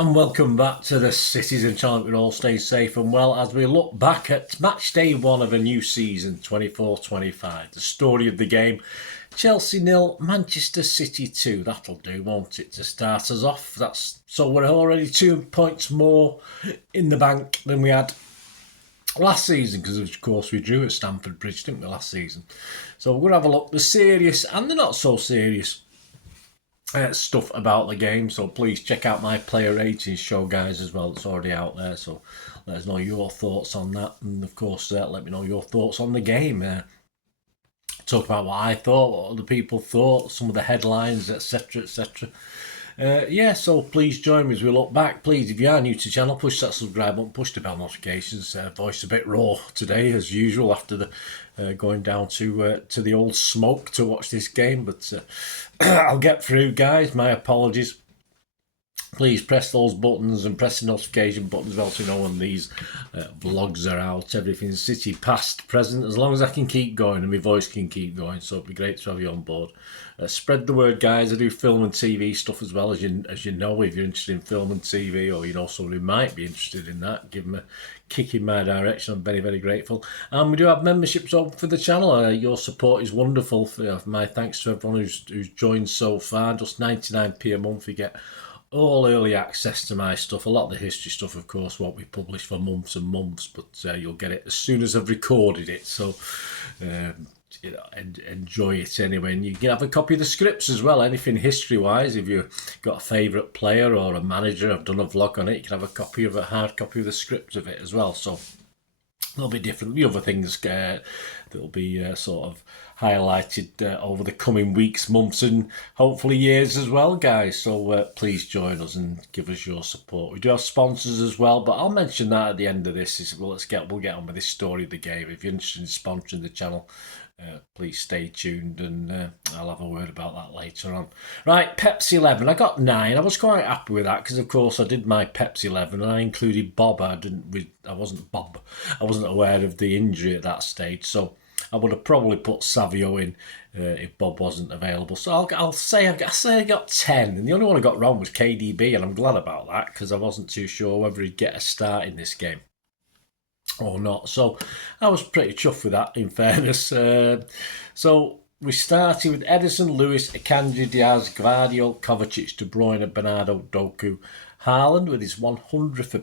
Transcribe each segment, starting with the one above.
and welcome back to the Citizen channel. We all stay safe and well as we look back at match day one of a new season, 24-25. The story of the game, Chelsea 0, Manchester City 2. That'll do, won't it, to start us off? So we're already 2 points more in the bank than we had last season, because of course we drew at Stamford Bridge, didn't we, last season? So we're going to have a look, the serious and the not so serious stuff about the game. So please check out my player ratings show, guys, as well. It's already out there, so let us know your thoughts on that, and of course let me know your thoughts on the game. Talk about what I thought, what other people thought, some of the headlines, etc, etc. So please join me as we look back. Please, if you are new to the channel, push that subscribe button, push the bell notifications. Voice a bit raw today, as usual, after the going down to the old smoke to watch this game. But I'll get through, guys. My apologies. Please press those buttons and press the notification buttons as well, so you know when these vlogs are out. Everything's City past, present, as long as I can keep going and my voice can keep going. So it'd be great to have you on board. Spread the word, guys. I do film and TV stuff as well, as you know. If you're interested in film and TV, or you know someone who might be interested in that, give them a kick in my direction. I'm very, very grateful. And we do have memberships open for the channel. Your support is wonderful. My thanks to everyone who's joined so far. Just 99p a month, you get all early access to my stuff. A lot of the history stuff, of course, won't be published for months and months, but you'll get it as soon as I've recorded it. So enjoy it anyway. And you can have a copy of the scripts as well, anything history-wise. If you've got a favourite player or a manager, I've done a vlog on it, you can have a hard copy of the script of it as well. So a little bit different. The other things that'll be sort of highlighted over the coming weeks, months, and hopefully years as well, guys. So please join us and give us your support. We do have sponsors as well, but I'll mention that at the end of this. We'll get on with this story of the game. If you're interested in sponsoring the channel, please stay tuned, and I'll have a word about that later on. Right, Pepsi 11. I got 9. I was quite happy with that because, of course, I did my Pepsi 11 and I included Bob. I wasn't aware of the injury at that stage, so I would have probably put Savio in if Bob wasn't available. So I'll say I got 10, and the only one I got wrong was KDB, and I'm glad about that because I wasn't too sure whether he'd get a start in this game or not. So I was pretty chuffed with that, in fairness. So we started with Edison, Lewis, Akanji, Diaz, Gvardiol, Kovacic, De Bruyne, Bernardo, Doku, Haaland with his 100th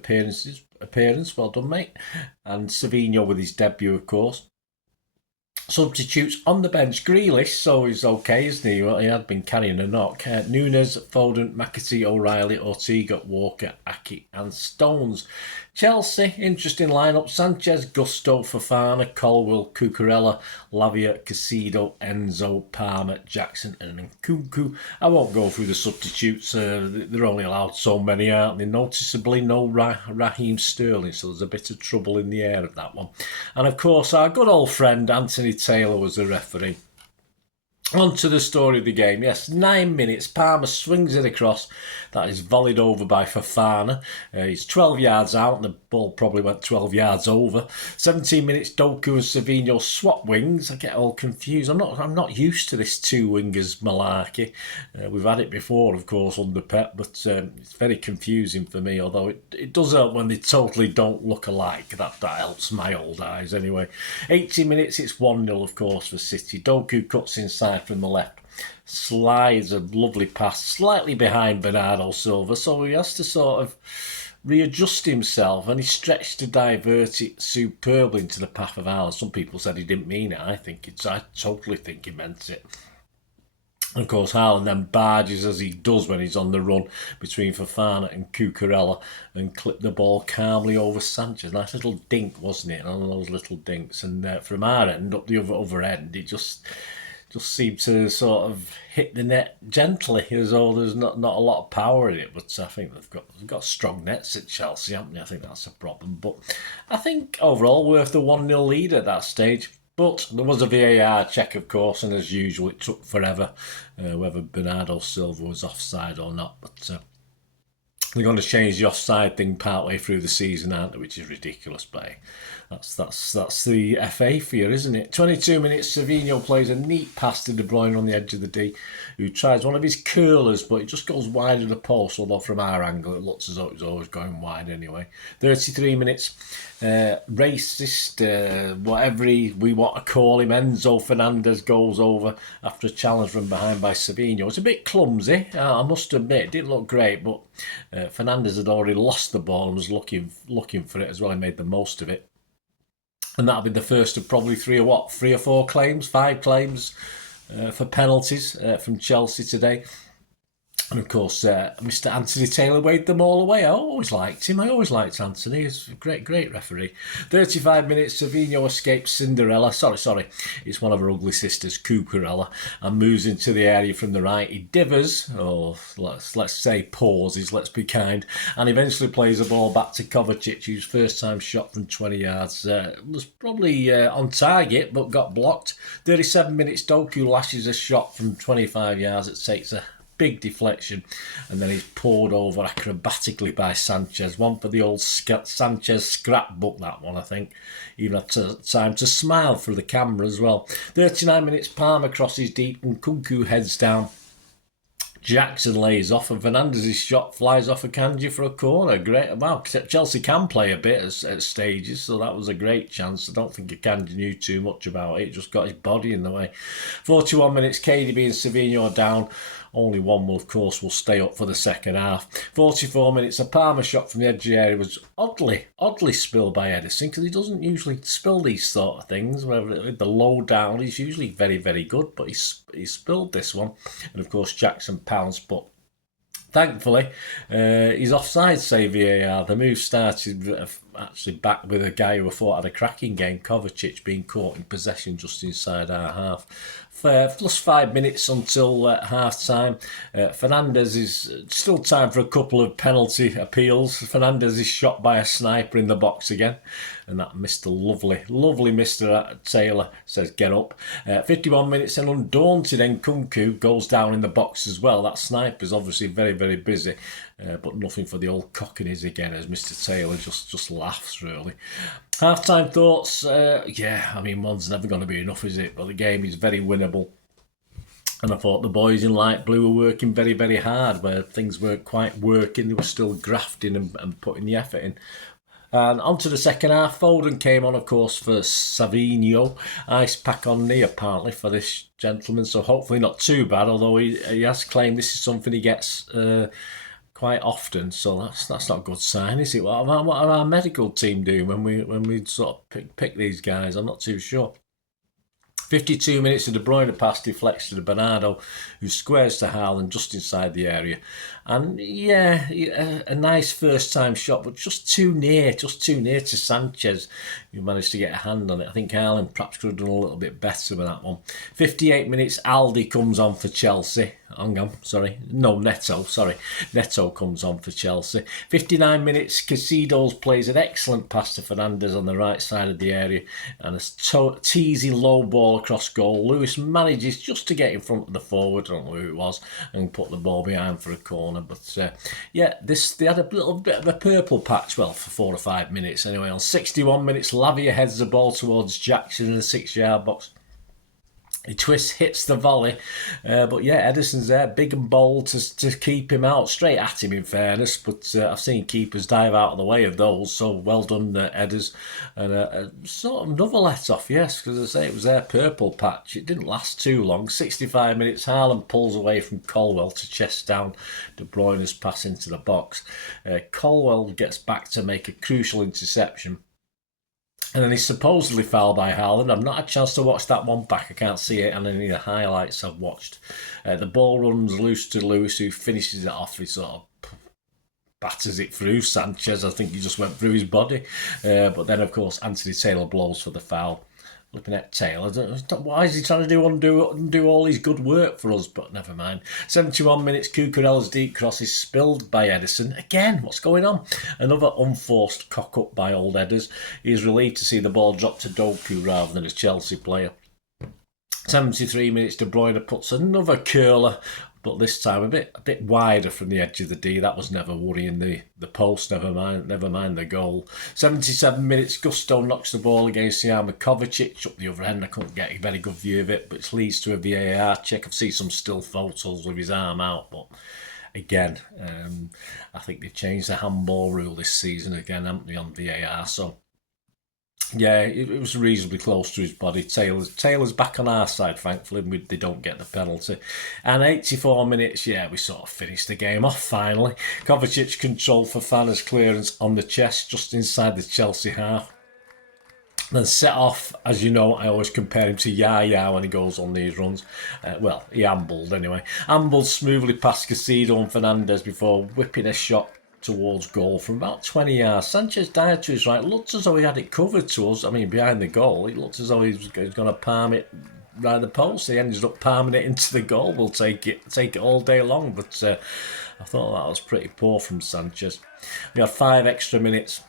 appearance. Well done, mate. And Savinho with his debut, of course. Substitutes on the bench, Grealish, so he's okay, isn't he? Well, he had been carrying a knock. Nunes, Foden, McAtee, O'Reilly, Ortega, Walker, Aki and Stones. Chelsea, interesting lineup. Sanchez, Gusto, Fofana, Colwell, Cucurella, Lavia, Casido, Enzo, Palmer, Jackson and Nkunku. I won't go through the substitutes. They're only allowed so many, aren't they? Noticeably no Raheem Sterling, so there's a bit of trouble in the air of that one. And of course, our good old friend Anthony Taylor was the referee. On to the story of the game. Yes, 9 minutes. Palmer swings it across. That is volleyed over by Fofana. He's 12 yards out, and the ball probably went 12 yards over. 17 minutes. Doku and Savinho swap wings. I get all confused. I'm not used to this two wingers malarkey. We've had it before, of course, under Pep, but it's very confusing for me. Although it does help when they totally don't look alike. That helps my old eyes anyway. 80 minutes. It's 1-0, of course, for City. Doku cuts inside from the left, slides a lovely pass slightly behind Bernardo Silva, so he has to sort of readjust himself, and he stretched to divert it superbly into the path of Haaland. Some people said he didn't mean it. I totally think he meant it. And of course, Haaland then barges, as he does when he's on the run, between Fofana and Cucurella and clipped the ball calmly over Sanchez. Nice little dink, wasn't it? One of those little dinks. And from our end, up the other end, it just seemed to sort of hit the net gently, as though there's not a lot of power in it. But I think they've got strong nets at Chelsea, haven't they? I think that's a problem. But I think overall worth the 1-0 lead at that stage. But there was a VAR check, of course, and as usual, it took forever, whether Bernardo Silva was offside or not. But They're going to change the offside thing partway through the season, aren't they? Which is ridiculous, but hey, that's the FA for you, isn't it? 22 minutes, Savinho plays a neat pass to De Bruyne on the edge of the D, who tries one of his curlers, but it just goes wide of the post, although from our angle it looks as though it's always going wide anyway. 33 minutes, racist, whatever we want to call him, Enzo Fernandez goes over after a challenge from behind by Savinho. It's a bit clumsy, I must admit. It didn't look great, but Fernandez had already lost the ball and was looking for it as well. He made the most of it. And that'll be the first of probably 3 or 4 claims, 5 claims for penalties from Chelsea today. And of course, Mr. Anthony Taylor weighed them all away. I always liked him. I always liked Anthony. He's a great referee. 35 minutes, Savinho escapes Cinderella. Sorry. It's one of her ugly sisters, Cucurella, and moves into the area from the right. He divers, or let's say pauses, let's be kind, and eventually plays the ball back to Kovacic, whose first time shot from 20 yards was probably on target, but got blocked. 37 minutes, Doku lashes a shot from 25 yards. It takes a big deflection, and then he's poured over acrobatically by Sanchez. One for the old Sanchez scrapbook, that one, I think. Even had time to smile through the camera as well. 39 minutes, Palmer crosses deep and Kunku heads down. Jackson lays off and Fernandez's shot flies off a Kanji for a corner. Great. Wow, Chelsea can play a bit at stages, so that was a great chance. I don't think Kanji knew too much about it. Just got his body in the way. 41 minutes, KDB and Savinho are down. Only one will stay up for the second half. 44 minutes, a Palmer shot from the edge of the area was oddly spilled by Edison, because he doesn't usually spill these sort of things. With the low down, he's usually very, very good, but he spilled this one. And of course, Jackson pounced, but thankfully, he's offside, say VAR. The move started actually back with a guy who I thought had a cracking game, Kovacic, being caught in possession just inside our half. Plus 5 minutes until half time. Fernandez is still time for a couple of penalty appeals. Fernandez is shot by a sniper in the box again, and that Mr. lovely Mr. Taylor says get up. 51 minutes, and undaunted Nkunku goes down in the box as well. That sniper's obviously very, very busy, but nothing for the old cock in his again, as Mr. Taylor just laughs really. Half-time thoughts, one's never going to be enough, is it? But the game is very winnable. And I thought the boys in light blue were working very, very hard, where things weren't quite working. They were still grafting and putting the effort in. And on to the second half. Foden came on, of course, for Savinho. Ice pack on knee, apparently, for this gentleman. So hopefully not too bad, although he has claimed this is something he gets quite often, so that's not a good sign, is it? What are our medical team doing when we sort of pick these guys? I'm not too sure. 52 minutes of De Bruyne pass deflects to Bernardo, who squares to Haaland just inside the area. And yeah, a nice first time shot, but just too near to Sanchez, who managed to get a hand on it. I think Haaland perhaps could have done a little bit better with that one. 58 minutes, Aldi comes on for Chelsea. Neto comes on for Chelsea. 59 minutes, Casidos plays an excellent pass to Fernandez on the right side of the area, and a teasy low ball across goal. Lewis manages just to get in front of the forward, I don't know who it was, and put the ball behind for a corner. But they had a little bit of a purple patch, for 4 or 5 minutes anyway. On 61 minutes, Lavia heads the ball towards Jackson in the 6-yard box. He twists, hits the volley, but Edison's there, big and bold to keep him out, straight at him in fairness, but I've seen keepers dive out of the way of those, so well done, Edders. And sort of another let-off, yes, because I say it was their purple patch. It didn't last too long. 65 minutes, Haaland pulls away from Colwell to chest down De Bruyne's pass into the box. Colwell gets back to make a crucial interception. And then he's supposedly fouled by Haaland. I've not had a chance to watch that one back. I can't see it, and any of the highlights I've watched. The ball runs loose to Lewis, who finishes it off. He sort of batters it through Sanchez. I think he just went through his body. But then, of course, Anthony Taylor blows for the foul. Looking at Taylor, why is he trying to undo all his good work for us? But never mind. 71 minutes, Cucurella's deep cross is spilled by Edison. Again, what's going on? Another unforced cock-up by old Edders. He is relieved to see the ball drop to Doku rather than a Chelsea player. 73 minutes, De Bruyne puts another curler, but this time a bit wider from the edge of the D. That was never worrying the post. Never mind the goal. 77 minutes. Gusto knocks the ball against Jana Kovacic up the other end. I couldn't get a very good view of it, but it leads to a VAR check. I've seen some still photos with his arm out, but again, I think they've changed the handball rule this season again, haven't they, on VAR? So yeah, it was reasonably close to his body. Taylor's back on our side, thankfully. They don't get the penalty. And 84 minutes, yeah, we sort of finished the game off finally. Kovacic controlled for Fanner's clearance on the chest just inside the Chelsea half. Then set off, as you know, I always compare him to Yaya when he goes on these runs. Well, he ambled anyway. Ambled smoothly past Casido and Fernandez before whipping a shot towards goal from about 20 yards. Sanchez dived to his right. Looked as though he had it covered to us. I mean, behind the goal. It looked as though he was going to palm it right the post. He ended up palming it into the goal. We'll take it all day long. But I thought that was pretty poor from Sanchez. We had 5 extra minutes.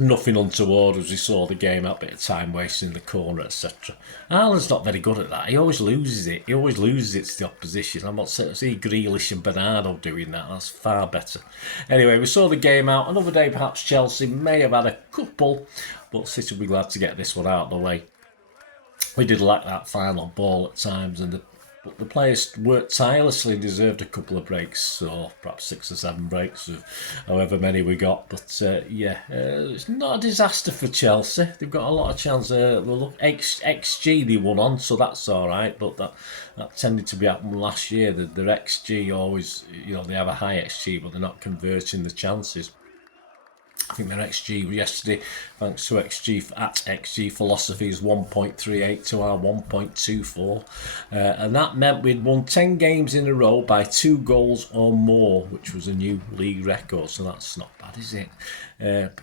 Nothing untoward as we saw the game out, bit of time wasting in the corner, etc. Haaland's not very good at that. He always loses it. He always loses it to the opposition. I'm not saying see Grealish and Bernardo doing that. That's far better. Anyway, we saw the game out. Another day, perhaps Chelsea may have had a couple, but City will be glad to get this one out of the way. We did lack that final ball at times, and the players worked tirelessly and deserved a couple of breaks, or perhaps 6 or 7 breaks, of however many we got. But it's not a disaster for Chelsea. They've got a lot of chance. XG they won on, so that's all right. But that tended to be happening last year. Their XG always, they have a high XG, but they're not converting the chances. I think their XG yesterday, thanks to XG philosophy, is 1.38 to our 1.24. And that meant we'd won 10 games in a row by 2 goals or more, which was a new league record. So that's not bad, is it?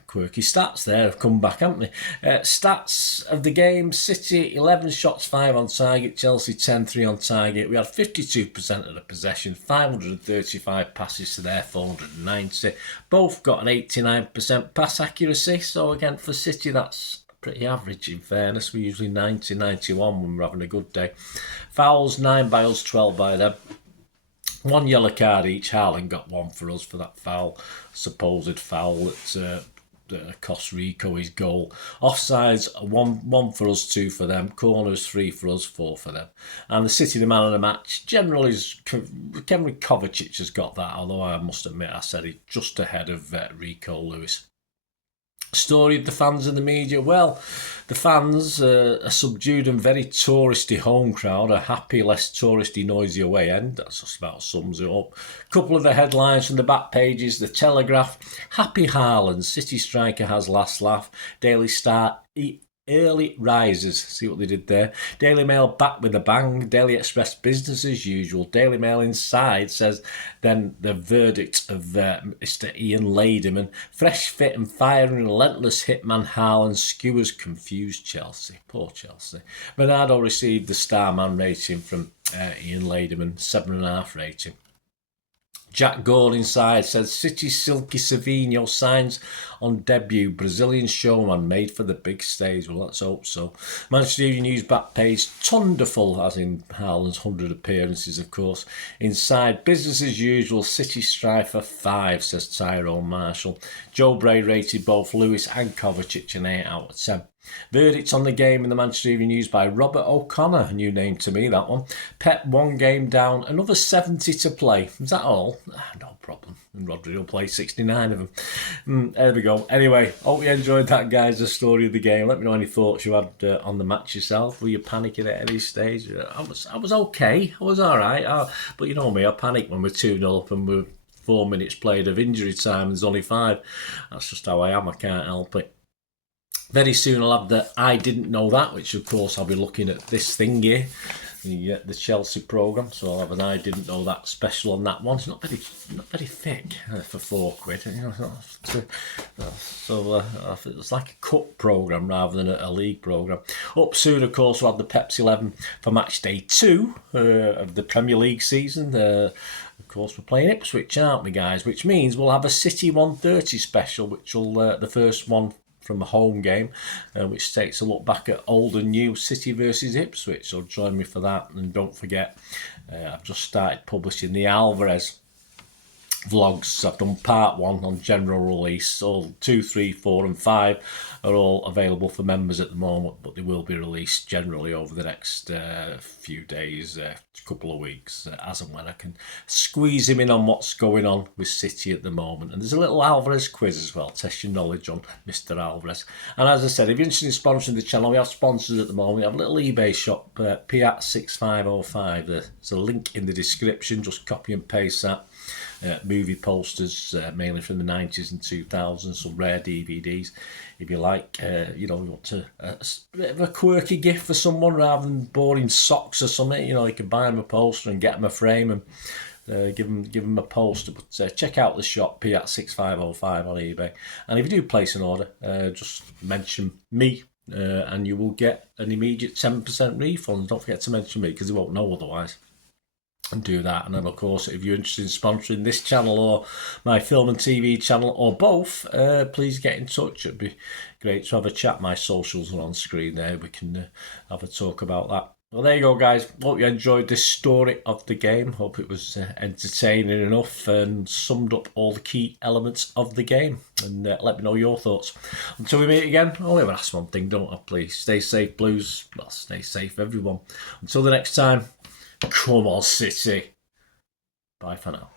Quirky stats there have come back, haven't they? Stats of the game: City 11 shots, 5 on target. Chelsea 10, 3 on target. We had 52% of the possession, 535 passes to their 490. Both got an 89% pass accuracy. So again, for City, that's pretty average in fairness. We're usually 90, 91 when we're having a good day. Fouls, 9 by us, 12 by them. 1 yellow card each. Haaland got 1 for us for that supposed foul that cost Rico his goal. Offsides, 1 for us, 2 for them. Corners, 3 for us, 4 for them. And the City, the man of the match, generally Kevin Kovacic has got that, although I must admit I said it just ahead of Rico Lewis. Story of the fans and the media. Well, the fans, a subdued and very touristy home crowd, a happy, less touristy, noisy away end. That just about sums it up. A couple of the headlines from the back pages. The Telegraph: Happy Haaland, City striker has last laugh. Daily Star: Early risers. See what they did there. Daily Mail: back with a bang. Daily Express: business as usual. Daily Mail inside says then the verdict of Mr. Ian Ladyman: fresh, fit and firing, relentless hitman Haaland skewers confused Chelsea. Poor Chelsea. Bernardo received the Starman rating from Ian Ladyman, 7.5 rating. Jack Gore inside says City's Silky Savinho signs on debut. Brazilian showman made for the big stage. Well, let's hope so. Manchester United News back page: Thunderful, as in Haaland's 100 appearances, of course. Inside: business as usual. City striker 5, says Tyrone Marshall. Joe Bray rated both Lewis and Kovacic an 8 out of 10. Verdict on the game in the Manchester Evening News by Robert O'Connor, a new name to me, that one. Pep 1 game down, another 70 to play. Is that all? No problem. And Rodri will play 69 of them. There we go. Anyway, hope you enjoyed that, guys, the story of the game. Let me know any thoughts you had on the match yourself. Were you panicking at any stage? I was okay. I was all right. But you know me, I panic when we're 2-0 up and we're 4 minutes played of injury time and there's only 5. That's just how I am. I can't help it. Very soon I'll have the I Didn't Know That, which of course I'll be looking at this thing here, the Chelsea programme. So I'll have an I Didn't Know That special on that one. It's not very thick for £4. So it's like a cup programme rather than a league programme. Up soon, of course, we'll have the Pepsi 11 for match day 2 of the Premier League season. Of course, we're playing Ipswich, aren't we, guys? Which means we'll have a City 1:30 special, which will the first one from a home game, which takes a look back at old and new City versus Ipswich. So join me for that, and don't forget, I've just started publishing the Alvarez vlogs. I've done part 1 on general release. All 2, 3, 4 and 5 are all available for members at the moment, but they will be released generally over the next few days, couple of weeks, as and when I can squeeze him in on what's going on with City at the moment. And there's a little Alvarez quiz as well, test your knowledge on Mr. Alvarez. And as I said, if you're interested in sponsoring the channel, we have sponsors at the moment. We have a little eBay shop, Piat6505. There's a link in the description, just copy and paste that. Movie posters, mainly from the 90s and 2000s, some rare DVDs. If you like, you want a bit of a quirky gift for someone rather than boring socks or something, you can buy them a poster and get them a frame and give them a poster. But check out the shop, Piat6505 on eBay. And if you do place an order, just mention me, and you will get an immediate 10% refund. Don't forget to mention me, because they won't know otherwise. And do that. And then, of course, if you're interested in sponsoring this channel or my film and TV channel or both, please get in touch. It'd be great to have a chat. My socials are on screen there. We can have a talk about that. Well, there you go, guys. Hope you enjoyed this story of the game. Hope it was entertaining enough and summed up all the key elements of the game. And let me know your thoughts. Until we meet again, I only ever ask one thing, don't I? Please stay safe, Blues. Well, stay safe, everyone. Until the next time. Come on, City. Bye for now.